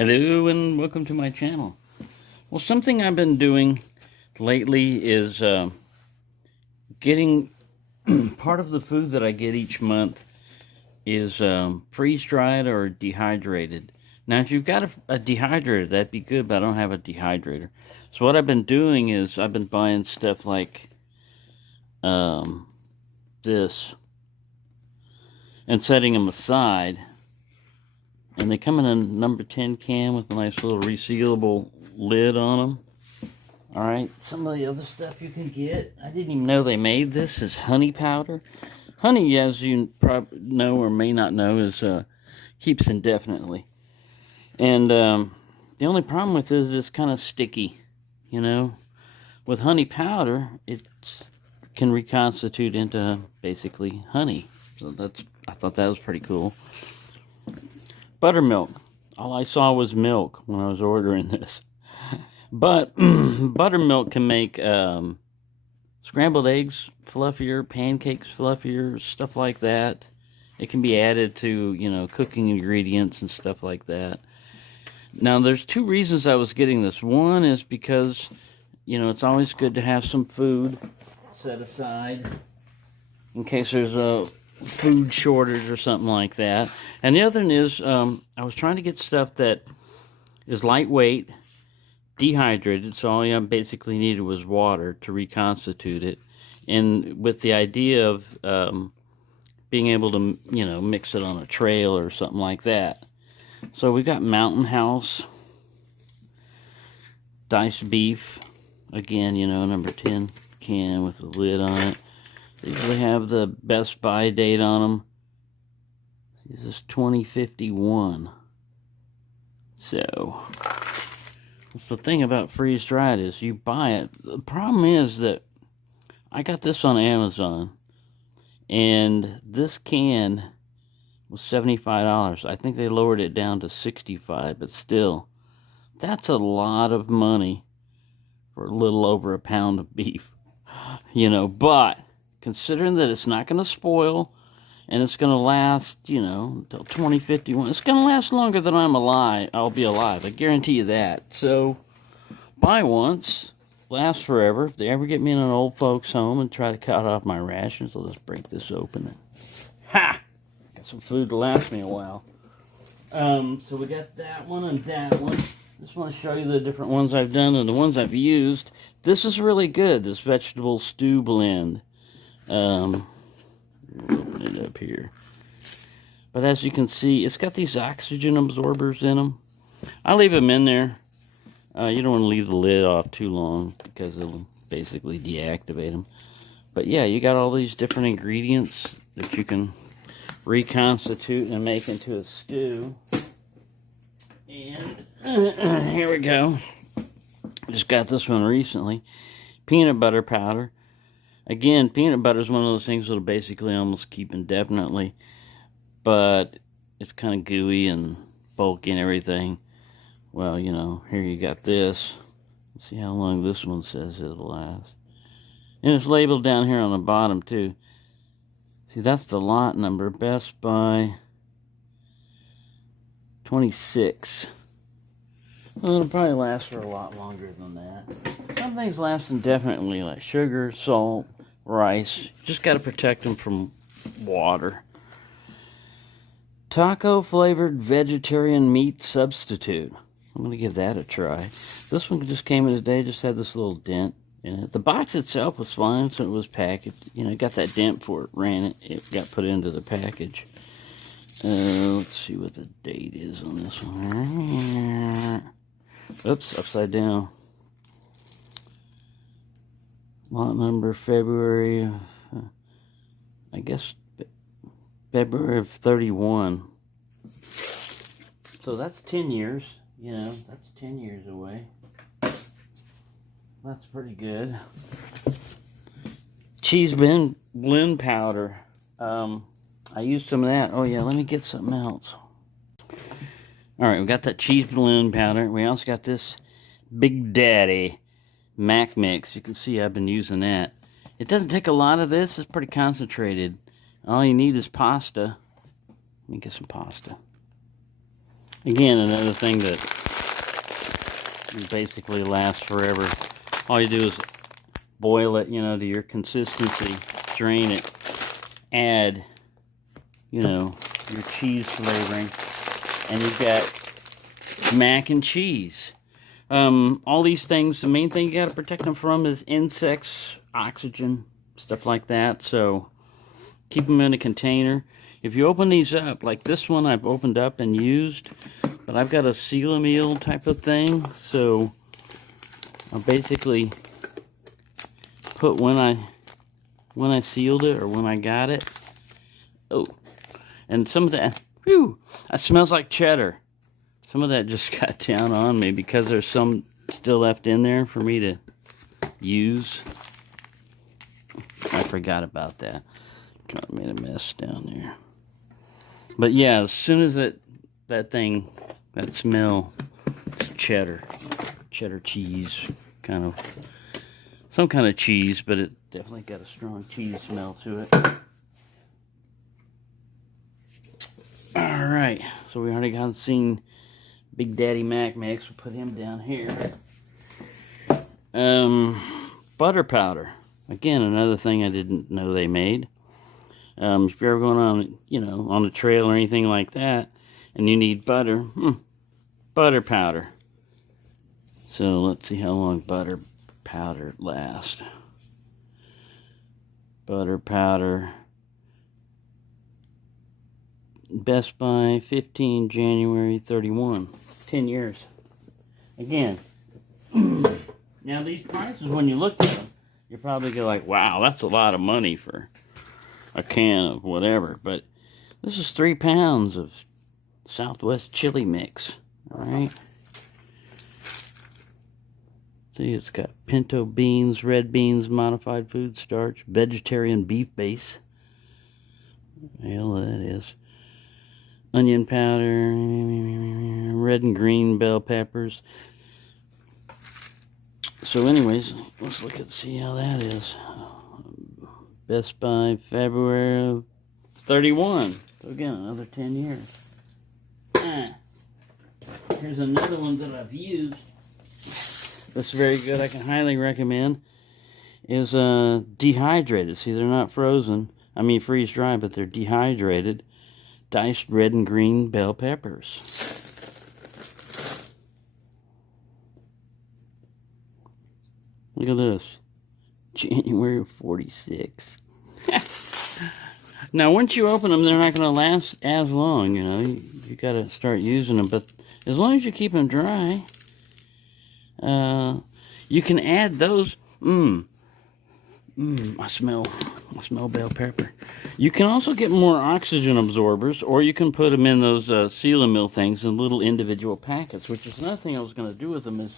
Hello and welcome to my channel. Well, something I've been doing lately is getting part of the food that I get each month is freeze-dried or dehydrated. Now, if you've got a dehydrator, that'd be good, but I don't have a dehydrator. So what I've been doing is I've been buying stuff like this and setting them aside. And they come in a number 10 can with a nice little resealable lid on them. Alright, some of the other stuff you can get, I didn't even know they made this, is honey powder. Honey, as you probably know or may not know, is keeps indefinitely. And the only problem with it is it's kind of sticky, you know. With honey powder, it can reconstitute into basically honey. So I thought that was pretty cool. Buttermilk. All I saw was milk when I was ordering this. But buttermilk can make scrambled eggs fluffier, pancakes fluffier, stuff like that. It can be added to, you know, cooking ingredients and stuff like that. Now, there's two reasons I was getting this. One is because, you know, it's always good to have some food set aside in case there's a food shortage or something like that. And the other one is I was trying to get stuff that is lightweight, dehydrated, so all I basically needed was water to reconstitute it, and with the idea of being able to, you know, mix it on a trail or something like that. So we got Mountain House diced beef, again, you know, number 10 can with the lid on it. They usually have the Best Buy date on them. This is 2051. So, that's the thing about freeze-dried is you buy it. The problem is that I got this on Amazon, and this can was $75. I think they lowered it down to $65, but still, that's a lot of money for a little over a pound of beef. You know, but considering that it's not going to spoil and it's going to last, you know, until 2051. It's going to last longer than I'll be alive. I guarantee you that. So, buy once, last forever. If they ever get me in an old folks' home and try to cut off my rations, I'll just break this open. Ha! Got some food to last me a while. So we got that one and that one. Just want to show you the different ones I've done and the ones I've used. This is really good, this vegetable stew blend. Open it up here. But as you can see, it's got these oxygen absorbers in them. I leave them in there. You don't want to leave the lid off too long because it'll basically deactivate them. But yeah, you got all these different ingredients that you can reconstitute and make into a stew. And here we go. Just got this one recently. Peanut butter powder. Again, peanut butter is one of those things that'll basically almost keep indefinitely, but it's kind of gooey and bulky and everything. Well, you know, here you got this. Let's see how long this one says it'll last. And it's labeled down here on the bottom, too. See, that's the lot number. Best Buy 26. Well, it'll probably last for a lot longer than that. Some things last indefinitely, like sugar, salt, rice. Just got to protect them from water. Taco flavored vegetarian meat substitute. I'm going to give that a try. This one just came in today, just had this little dent in it. The box itself was fine, so it was packaged. You know, it got that dent before it got put into the package. Let's see what the date is on this one. Oops, upside down. Lot number February, I guess February of 31. So that's 10 years, you know, that's 10 years away. That's pretty good. Cheese blend powder. I used some of that. Oh yeah, let me get something else. Alright, we got that cheese blend powder. We also got this Big Daddy Mac Mix. You can see I've been using that. It doesn't take a lot of this. It's pretty concentrated. All you need is pasta. Let me get some pasta. Again, another thing that basically lasts forever. All you do is boil it, you know, to your consistency, drain it, add, you know, your cheese flavoring, and you've got mac and cheese. All these things, the main thing you got to protect them from is insects, oxygen, stuff like that. So keep them in a container. If you open these up, like this one I've opened up and used, but I've got a seal-a-meal type of thing. So I basically put when I sealed it or when I got it. Oh, and some of that, whew, that smells like cheddar. Some of that just got down on me because there's some still left in there for me to use. I forgot about that. Kind of made a mess down there. But yeah, as soon as that smell, it's cheddar cheese, kind of, some kind of cheese, but it definitely got a strong cheese smell to it. All right, so we already seen Big Daddy Mac mix. We'll put him down here. Butter powder. Again, another thing I didn't know they made. If you're ever going on, you know, on a trail or anything like that, and you need butter, butter powder. So let's see how long butter powder lasts. Butter powder. Best Buy, 15 January 31. 10 years. Again, now these prices, when you look at them, you're probably going like, wow, that's a lot of money for a can of whatever. But this is 3 pounds of Southwest chili mix. All right. See, it's got pinto beans, red beans, modified food starch, vegetarian beef base. Hell, that is. Onion powder, red and green bell peppers. So anyways, let's look at see how that is. Best Buy, February 31. So again, another 10 years. Here's another one that I've used. That's very good. I can highly recommend. Is dehydrated. See, they're not frozen. I mean freeze dry, but they're dehydrated. Diced red and green bell peppers. Look at this. January of 46. Now, once you open them, they're not going to last as long, you know. You got to start using them. But as long as you keep them dry, you can add those. I smell bell pepper. You can also get more oxygen absorbers, or you can put them in those seal-a-meal things in little individual packets, which is another thing I was going to do with them is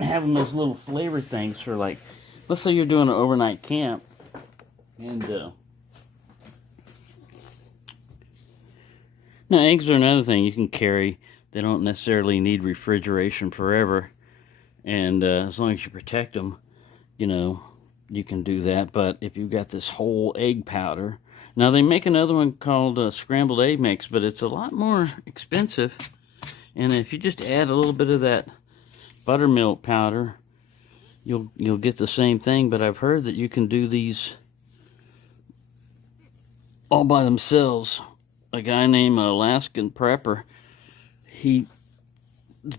have them those little flavor things for, like, let's say you're doing an overnight camp, and now eggs are another thing you can carry. They don't necessarily need refrigeration forever, and as long as you protect them, you know, you can do that. But if you've got this whole egg powder, now they make another one called scrambled egg mix, but it's a lot more expensive. And if you just add a little bit of that buttermilk powder, you'll get the same thing. But I've heard that you can do these all by themselves. A guy named Alaskan Prepper, he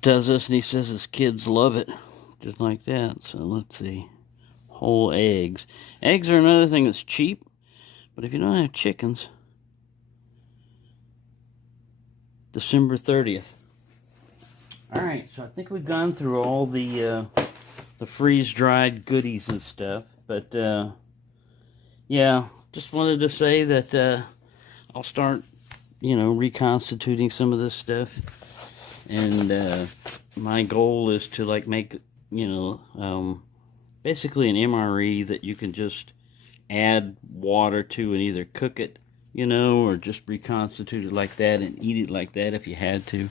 does this and he says his kids love it, just like that. So let's see. Whole eggs. Eggs are another thing that's cheap, but if you don't have chickens, December 30th. Alright, so I think we've gone through all the freeze-dried goodies and stuff, but yeah, just wanted to say that I'll start, you know, reconstituting some of this stuff, and my goal is to, like, make, you know, basically an MRE that you can just add water to and either cook it, you know, or just reconstitute it like that and eat it like that if you had to.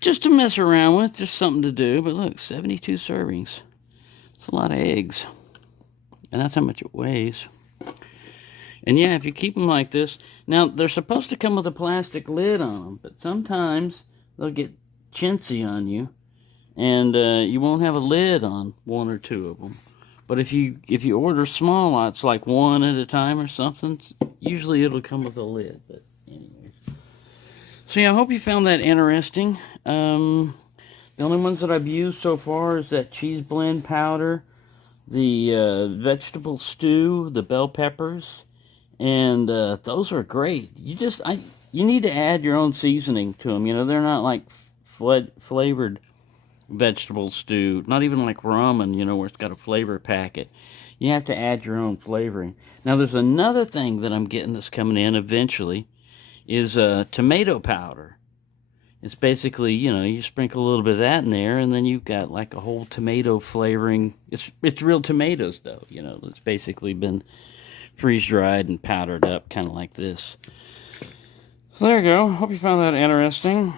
Just to mess around with, just something to do. But look, 72 servings. It's a lot of eggs. And that's how much it weighs. And yeah, if you keep them like this, now they're supposed to come with a plastic lid on them, but sometimes they'll get chintzy on you, and you won't have a lid on one or two of them. But if you order small lots, like one at a time or something, usually it'll come with a lid. But anyways, so yeah, I hope you found that interesting. The only ones that I've used so far is that cheese blend powder, the vegetable stew, the bell peppers, and those are great. You need to add your own seasoning to them. You know, they're not like flavored vegetable stew, not even like ramen, you know, where it's got a flavor packet. You have to add your own flavoring. Now, there's another thing that I'm getting that's coming in eventually, is tomato powder. It's basically, you know, you sprinkle a little bit of that in there, and then you've got like a whole tomato flavoring. It's real tomatoes, though, you know. It's basically been freeze-dried and powdered up, kind of like this. So there you go. Hope you found that interesting.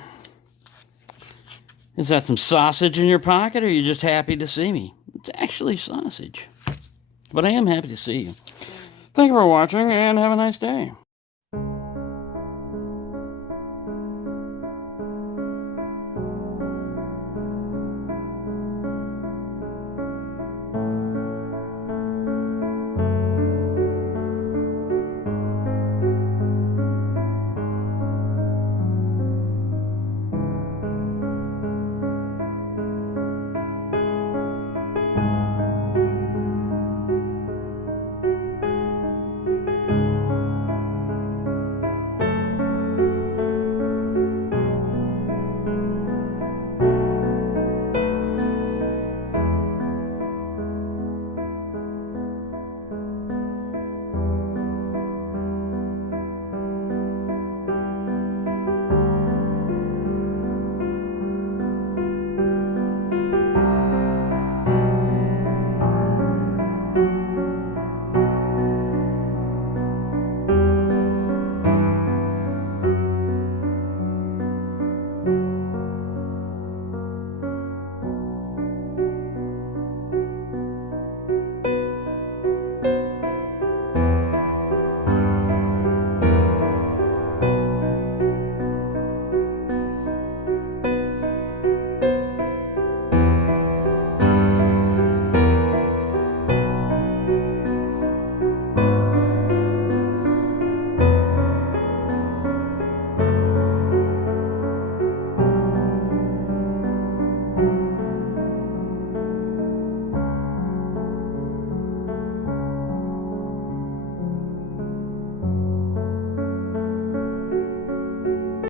Is that some sausage in your pocket, or are you just happy to see me? It's actually sausage. But I am happy to see you. Thank you for watching, and have a nice day.